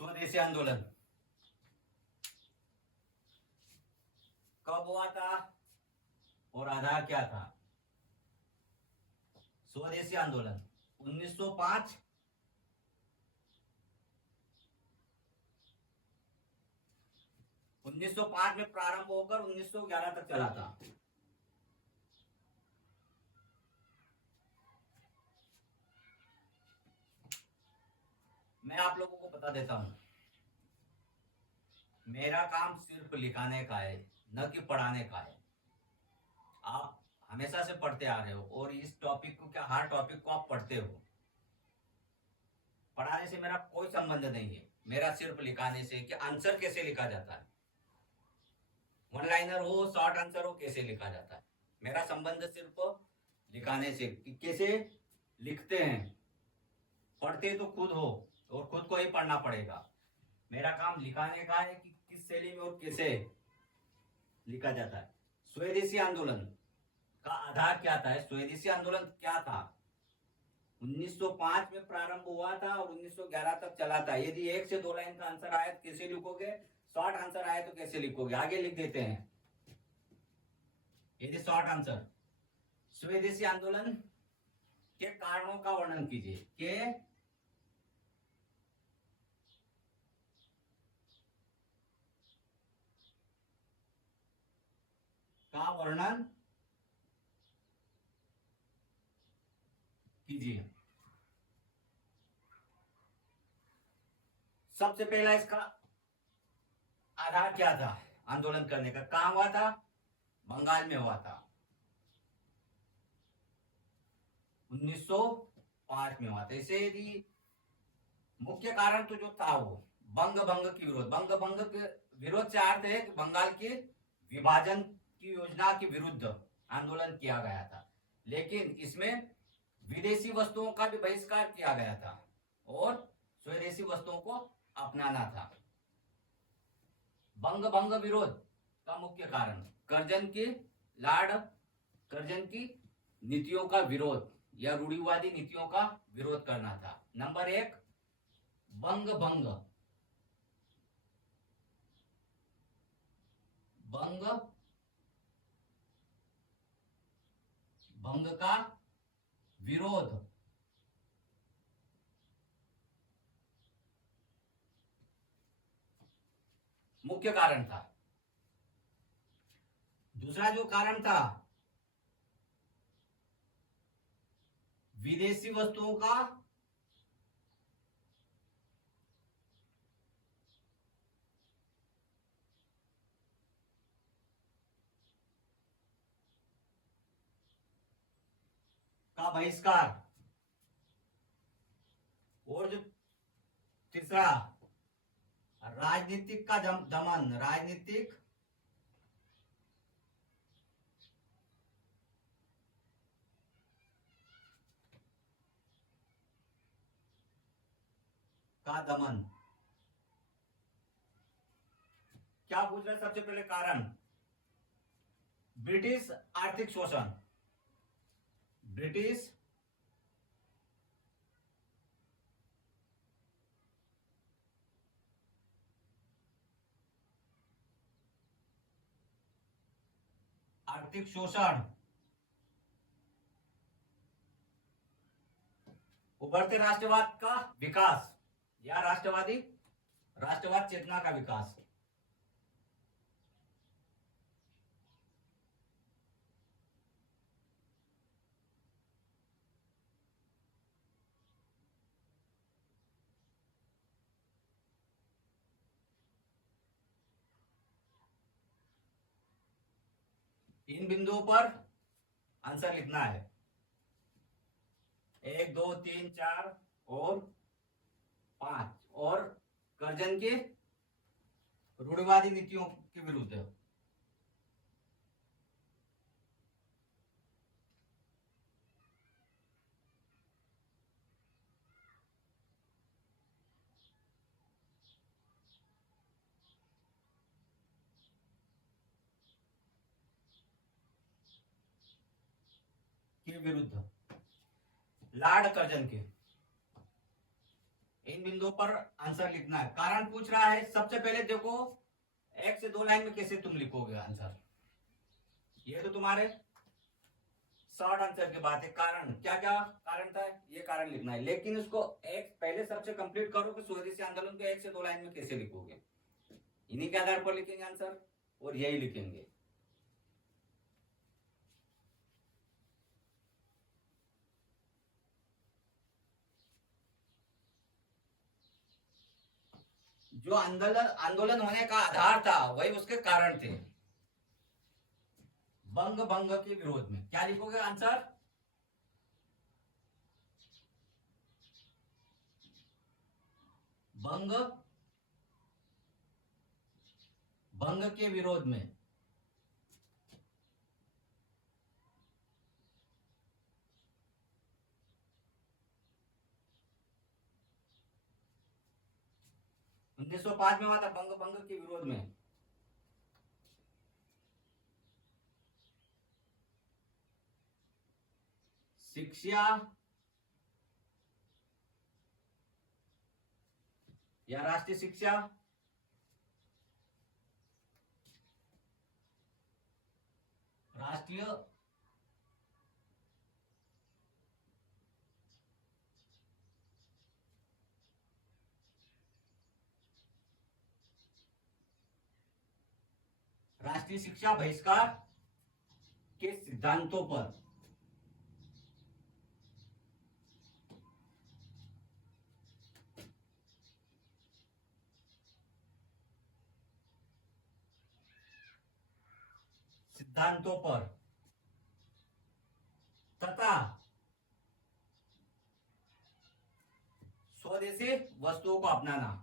स्वदेशी आंदोलन कब हुआ था और आधार क्या था? स्वदेशी आंदोलन 1905 1905 में प्रारंभ होकर 1911 तक चला था। मैं आप लोगों को बता देता हूं, मेरा काम सिर्फ लिखाने का है, न कि पढ़ाने का है। आप हमेशा से पढ़ते आ रहे हो और इस टॉपिक को क्या, हर टॉपिक को आप पढ़ते हो। पढ़ाने से मेरा कोई संबंध नहीं है, मेरा सिर्फ लिखाने से कि आंसर कैसे लिखा जाता है, वन लाइनर हो, शॉर्ट आंसर हो, कैसे लिखा जाता है। मेरा संबंध सिर्फ लिखाने से कि कैसे लिखते हैं। पढ़ते तो खुद हो और खुद को ही पढ़ना पड़ेगा। मेरा काम लिखाने का है कि किस शैली में और कैसे लिखा जाता है। स्वदेशी आंदोलन का आधार क्या था? स्वदेशी आंदोलन क्या था? 1905 में प्रारंभ हुआ था और 1911 तक चला था। यदि एक से दो लाइन का आंसर आया तो कैसे लिखोगे? शॉर्ट आंसर आया तो कैसे लिखोगे? आगे लिख देते हैं। यदि शॉर्ट आंसर, स्वदेशी आंदोलन के कारणों का वर्णन कीजिए। के का वर्णन कीजिए। सबसे पहला इसका आधार क्या था आंदोलन करने का? कहां हुआ था? बंगाल में हुआ था। 1905 में हुआ था। इसे यदि मुख्य कारण तो जो था वो बंग भंग की विरोध, बंग भंग के विरोध से अर्थ है कि बंगाल के विभाजन की योजना के विरुद्ध आंदोलन किया गया था। लेकिन इसमें विदेशी वस्तुओं का भी बहिष्कार किया गया था और स्वदेशी वस्तुओं को अपनाना था। बंग भंग विरोध का मुख्य कारण कर्जन की लॉर्ड कर्जन की नीतियों का विरोध या रूढ़िवादी नीतियों का विरोध करना था। नंबर एक, बंग भंग, बंग भंग का विरोध। मुख्य कारण था। दूसरा जो कारण था, विदेशी वस्तुओं का बहिष्कार। और जो तीसरा, राजनीतिक का दमन, राजनीतिक का दमन। क्या पूछ रहे हैं? सबसे पहले कारण, ब्रिटिश आर्थिक शोषण, ब्रिटिश आर्थिक शोषण, उभरते राष्ट्रवाद का विकास या राष्ट्रवाद चेतना का विकास। इन बिंदुओं पर आंसर लिखना है। 1 2 3 4 और 5। और कर्जन के रूढ़िवादी नीतियों के विरुद्ध। के विरुद्ध लॉर्ड कर्जन के। इन बिंदुओं पर आंसर लिखना है। कारण पूछ रहा है, सबसे पहले देखो एक से दो लाइन में कैसे तुम लिखोगे आंसर। ये तो तुम्हारे शॉर्ट आंसर की बात है। कारण क्या क्या कारण था, ये कारण लिखना है, लेकिन इसको एक पहले सबसे कंप्लीट करो कि स्वदेशी आंदोलन को एक से दो लाइन में कैसे लिखोगे। इन्हीं के आधार पर लिखेंगे आंसर और यही लिखेंगे। जो आंदोलन आंदोलन होने का आधार था वही उसके कारण थे। बंग भंग के विरोध में क्या लिखोगे आंसर। बंग भंग के विरोध में। उन्नीस सौ पांच में हुआ था बंग भंग के विरोध में। शिक्षा या राष्ट्रीय शिक्षा राष्ट्रीय राष्ट्रीय शिक्षा बहिष्कार के सिद्धांतों पर सिद्धांतों पर तथा स्वदेशी वस्तुओं को अपनाना।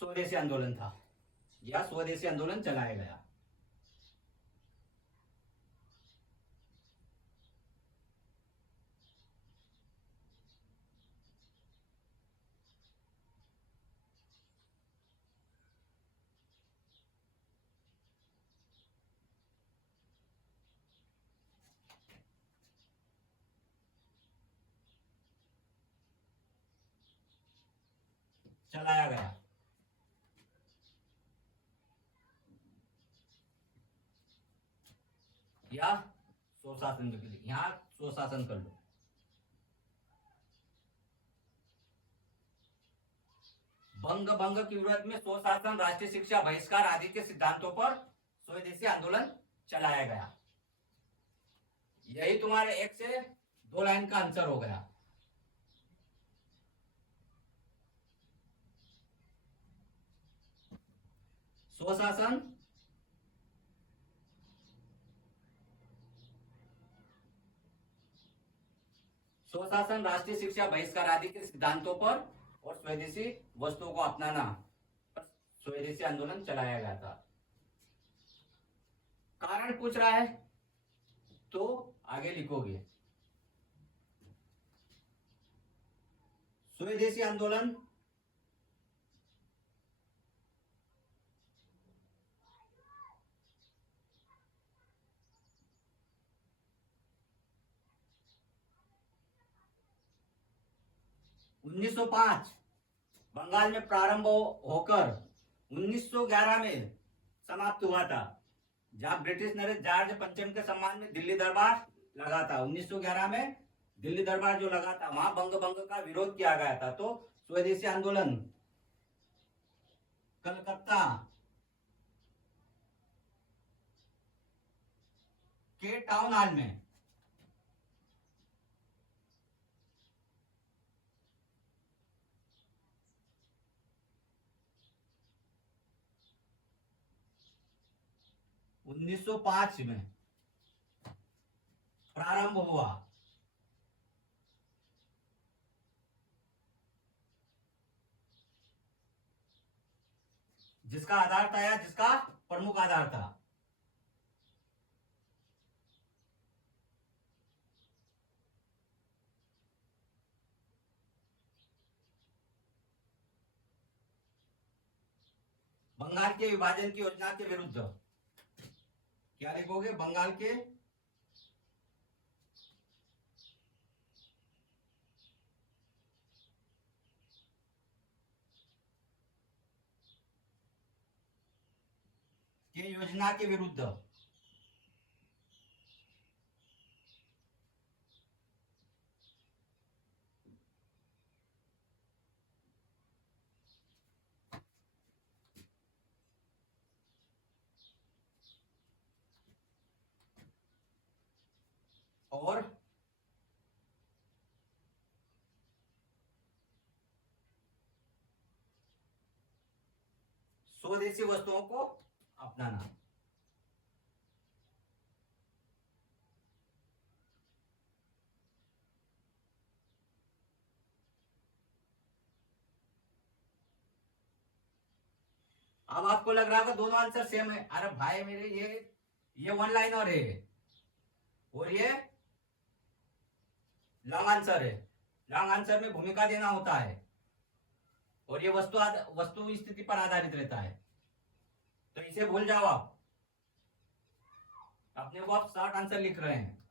स्वदेशी आंदोलन था या स्वदेशी आंदोलन चलाया गया। चलाया गया या स्वशासन के लिए, यहां स्वशासन कर लो। बंग भंग के विरोध में स्वशासन राष्ट्रीय शिक्षा बहिष्कार आदि के सिद्धांतों पर स्वदेशी आंदोलन चलाया गया। यही तुम्हारे एक से दो लाइन का आंसर हो गया। स्वशासन स्वशासन राष्ट्रीय शिक्षा बहिष्कार आदि के सिद्धांतों पर और स्वदेशी वस्तुओं को अपनाना पर स्वदेशी आंदोलन चलाया गया था। कारण पूछ रहा है तो आगे लिखोगे स्वदेशी आंदोलन उन्नीस सौ पांच बंगाल में प्रारंभ होकर 1911 में समाप्त हुआ था, जहां ब्रिटिश नरेश जॉर्ज पंचम के सम्मान में दिल्ली दरबार लगा था। 1911 में दिल्ली दरबार जो लगा था वहां बंग भंग का विरोध किया गया था। तो स्वदेशी आंदोलन कलकत्ता के टाउन हॉल में 1905 में प्रारंभ हुआ। जिसका आधार था या जिसका प्रमुख आधार था बंगाल के विभाजन की योजना के विरुद्ध। क्या लिखोगे? बंगाल के योजना के विरुद्ध। और स्वदेशी वस्तुओं को अपनाना। अब आपको लग रहा होगा दोनों आंसर सेम है। अरे भाई मेरे, ये वन लाइनर है और ये लॉन्ग आंसर है। लॉन्ग आंसर में भूमिका देना होता है और ये वस्तु स्थिति पर आधारित रहता है। तो इसे भूल जाओ आप, अपने को आप शॉर्ट आंसर लिख रहे हैं।